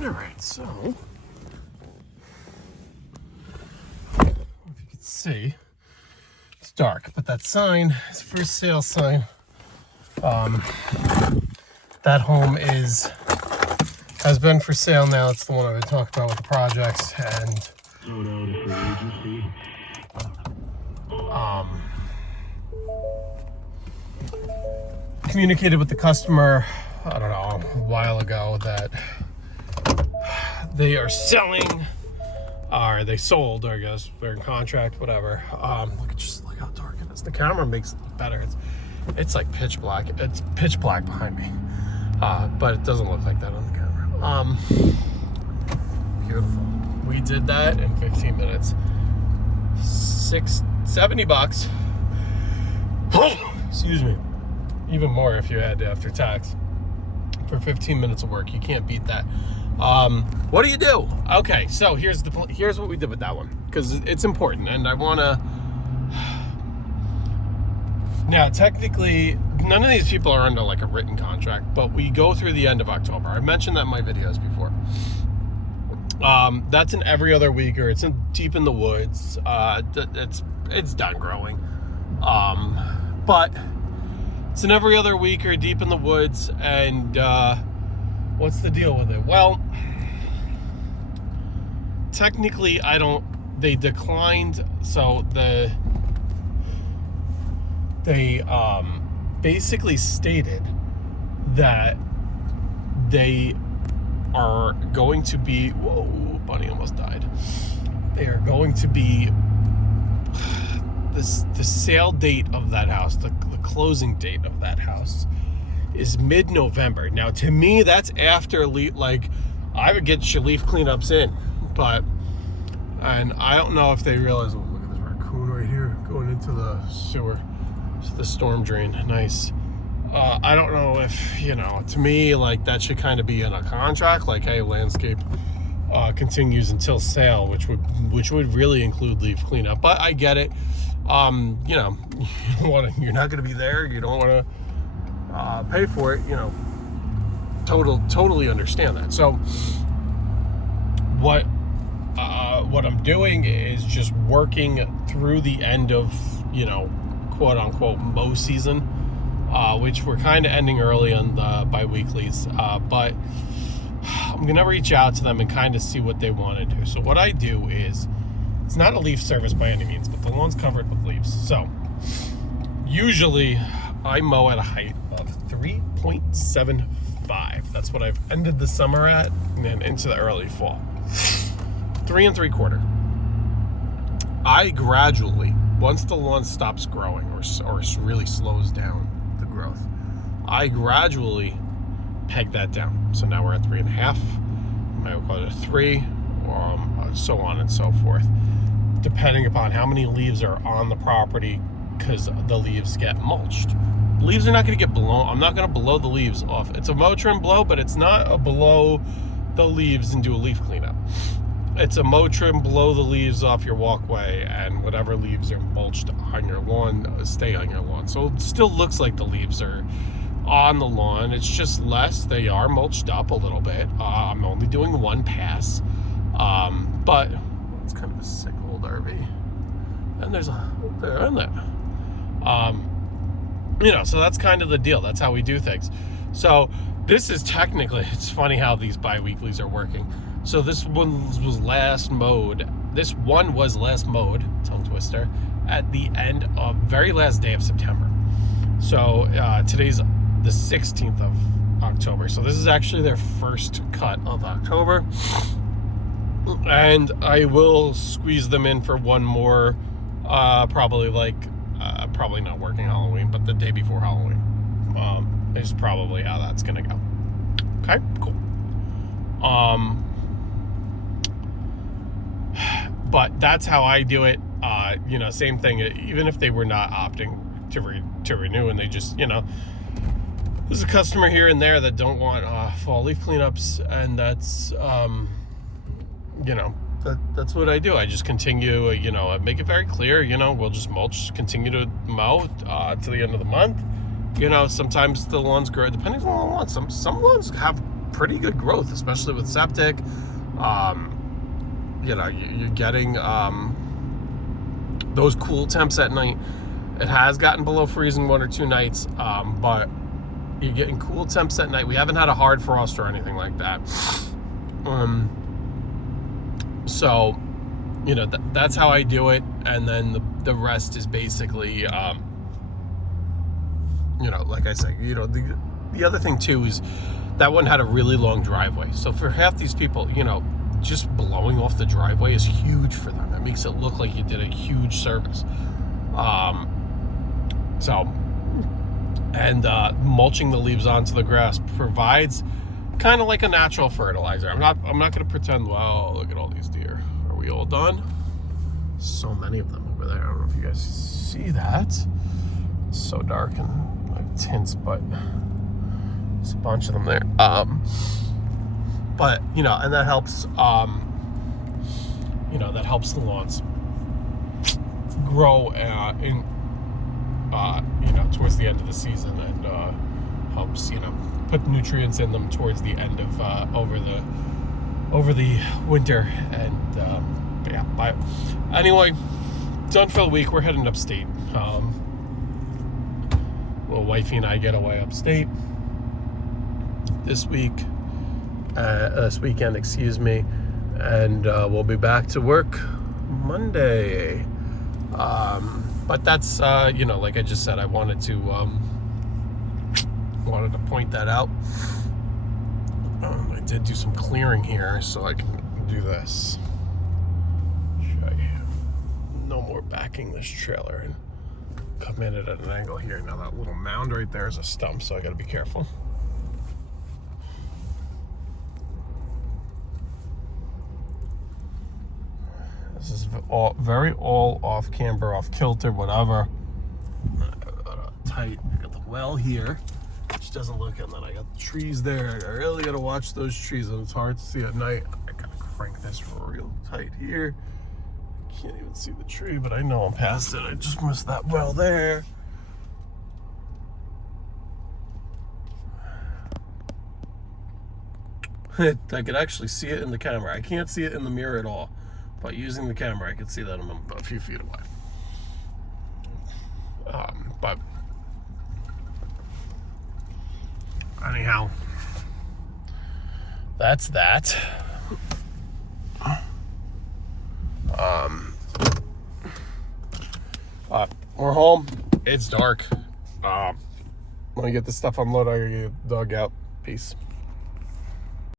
All right, so if you can see, it's dark, but that sign is for sale sign. That home has been for sale now. It's the one I've been talking about with the projects, and communicated with the customer, I don't know, a while ago that they are selling, or they sold, or I guess they're in contract, whatever. Look how dark it is. The camera makes it look better. It's like pitch black. It's pitch black behind me, but it doesn't look like that on the camera. Beautiful. We did that in 15 minutes. $70. Excuse me. Even more if you had after tax for 15 minutes of work. You can't beat that. What do you do? Okay, so here's what we did with that one, because it's important, and I want to. Now, technically, none of these people are under like a written contract, but we go through the end of October. I mentioned that in my videos before. That's in every other week, or it's deep in the woods. It's done growing, but it's in every other week or deep in the woods. And what's the deal with it? Well, technically, they declined. So they basically stated that they are going to be, whoa, bunny almost died. They are going to be, the sale date of that house, the closing date of that house is mid-November. Now, to me, that's after, I would get your leaf cleanups in, and I don't know if they realize, oh, look at this raccoon right here going into the sewer, the storm drain, nice. I don't know if, to me, that should kind of be in a contract, hey, landscape continues until sale, which would really include leaf cleanup. But I get it. You're not going to be there. You don't want to pay for it. Totally understand that. So what I'm doing is just working through the end of, quote unquote mow season, which we're kind of ending early on the bi-weeklies, but I'm gonna reach out to them and kind of see what they want to do. So what I do is, it's not a leaf service by any means, but the lawn's covered with leaves. So usually I mow at a height of 3.75. That's what I've ended the summer at, and then into the early fall. 3 3/4. I gradually, once the lawn stops growing or really slows down the growth, I gradually peg that down. So now we're at 3.5. I might call it a 3, or so on and so forth, depending upon how many leaves are on the property, because the leaves get mulched. Leaves are not going to get blown. I'm not going to blow the leaves off. It's a mow trim blow, but it's not a blow the leaves and do a leaf cleanup. It's a mow trim, blow the leaves off your walkway, and whatever leaves are mulched on your lawn stay on your lawn. So it still looks like the leaves are on the lawn. It's just less. They are mulched up a little bit. I'm only doing one pass, but it's kind of a sick old RV. And there's a there in there. So that's kind of the deal. That's how we do things. So this is technically, it's funny how these bi-weeklies are working. So this one was last mowed. Tongue twister, at the end of very last day of September. So today's the 16th of October. So this is actually their first cut of October. And I will squeeze them in for one more, probably not working Halloween, but the day before Halloween is probably how that's gonna go. Okay, cool. But that's how I do it. Same thing. Even if they were not opting to renew, and they just, there's a customer here and there that don't want fall leaf cleanups, and that's that's what I do. I just continue. I make it very clear. We'll just mulch, continue to mow to the end of the month. Sometimes the lawns grow, depending on the lawn. Some lawns have pretty good growth, especially with septic. You know, you're getting those cool temps at night. It has gotten below freezing 1 or 2 nights, but you're getting cool temps at night. We haven't had a hard frost or anything like that. So, you know, that's how I do it. And then the rest is basically, you know, like I say, you know, the other thing too is that one had a really long driveway. So for half these people, you know, just blowing off the driveway is huge for them. It makes it look like you did a huge service. Mulching the leaves onto the grass provides kind of like a natural fertilizer. I'm not going to pretend, well, look at all these deer. Are we all done? So many of them over there. I don't know if you guys see that. It's so dark and my tints, but there's a bunch of them there. But, you know, and that helps, you know, that helps the lawns grow you know, towards the end of the season, and helps, you know, put nutrients in them towards the end of over the winter. And yeah, but anyway, done for the week. We're heading upstate. Well, wifey and I get away upstate this weekend, excuse me, and we'll be back to work Monday. But that's, you know, like I just said, I wanted to point that out. I did do some clearing here, so I can do this. No more backing this trailer and come in at an angle here. Now that little mound right there is a stump, so I got to be careful. This is all very off camber, off kilter, whatever. Tight. I got the well here, which doesn't look, and then I got the trees there. I really got to watch those trees, and it's hard to see at night. I gotta crank this real tight here. Can't even see the tree, but I know I'm past it. I just missed that well there. I could actually see it in the camera. I can't see it in the mirror at all. But using the camera, I can see that I'm a few feet away. But anyhow, that's that. We're home. It's dark. When I get this stuff unloaded, I gotta get the dog out. Peace.